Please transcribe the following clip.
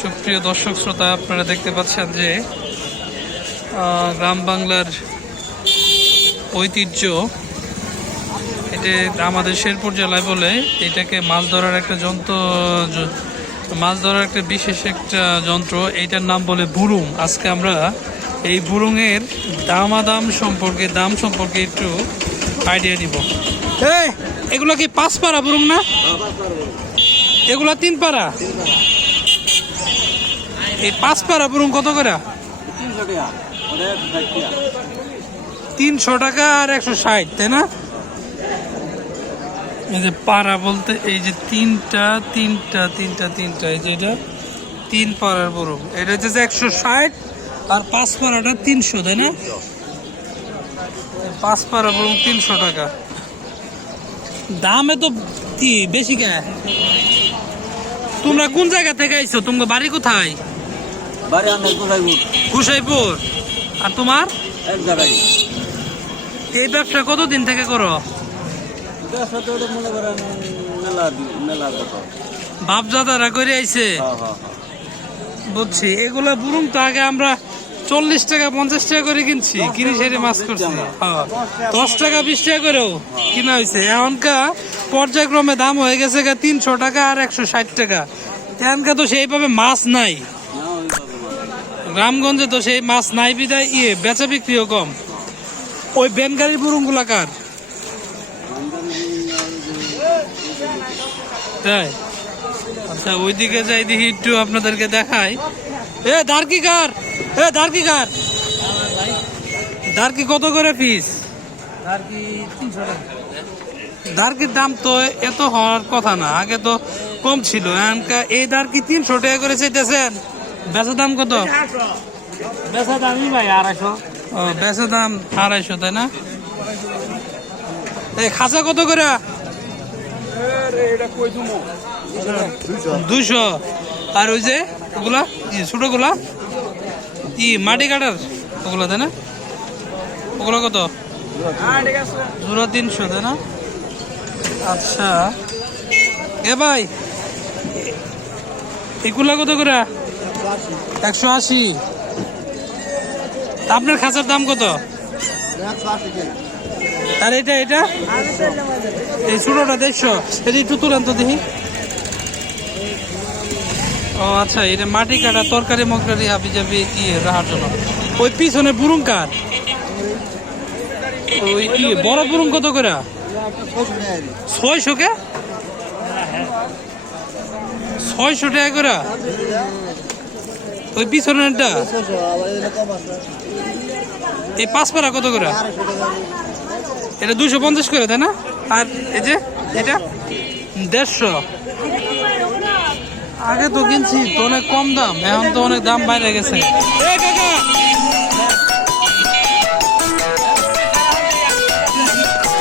সুপ্রিয় দর্শক শ্রোতা, আপনারা দেখতে পাচ্ছেন যে গ্রাম বাংলার ঐতিহ্য, এটা আমাদের শেরপুর জেলায় বলে এটাকে মাছ ধরার একটা বিশেষ একটা যন্ত্র, এইটার নাম বলে বুরুং। আজকে আমরা এই বুরুংয়ের দাম সম্পর্কে একটু আইডিয়া নিব। এগুলো কি 5 পারা বুরুং না? এগুলো 3 পারা। এই 5 পারা বুরুং কত করে? 300 টাকা আর 160, তাই না? এই যে পাড়া বলতে এই যে তিনটা এই যে এটা 3 পাড়ার বুরুং, এটা হচ্ছে 160 আর 5 পাড়াটা 300, তাই না? 5 পাড়া বুরুং 300 টাকা। দামে তো কি বেশি কে? তোমরা কোন জায়গা থেকে আইছো? তোমার বাড়ি কোথায়? কুশাইপুর। আর তোমার? এই ব্যবসা কতদিন থেকে করো? বাপদাদারা করে আইছে। বুঝছি। এগুলা বুরুং তো আগে আমরা 40 টাকা 50 টাকা করে কিনছি, কিনে সেরে মাছ করছি। 10 টাকা 20 টাকা করেও কিনা হয়েছে। এখনকার পর্যায়ক্রমে দাম হয়ে গেছে 300 টাকা আর 160 টাকা। এখনকার তো সেইভাবে মাছ নাই, গ্রামগঞ্জে তো সেই মাছ নাই বিদায় বেচা বিক্রিও কম। ওই বেনগাড়ির বুরুং গুলা কার? তাই? আচ্ছা, ওইদিকে যাই দেখি, একটু আপনাদেরকে দেখাই। দারকি কত করে পিস? দারকির দাম তো এত হওয়ার কথা না, আগে তো কম ছিল। এই দারকি 300 টাকা করে চাইতেছেন। বেচা দাম কত? বেচা দামই ভাই 250। ও, বেচা দাম 250, তাই না? এই খাঁচা কত করে? 200। আর ওই যে ওগুলা ছোটগুলা মাটি কাটার ওগুলা, তাই না? ওগুলা কত? জোড়া 300, তাই না? আচ্ছা, এ ভাই এগুলা কত করে? 180। আপনার খাঁচার দাম কত? আর এটা এই ছোটটা 150। এটা একটু তুলেন তো দেখি। ও আচ্ছা, এটা মাটি কাটা তরকারি মরকারি হাবি যাবি রাখার জন্য। ওই পিছনে বুরুং কার? ওই বড় বুরুং কত করে? 600 কে? 600 টাকা করে। ওই পিছনেরটা এই 5 পারা কত করে? এটা 250 করে, তাই না? আর এই যে এটা 150। আগে তো কিনছি তো অনেক কম দাম, এখন তো অনেক দাম বাইরে গেছে।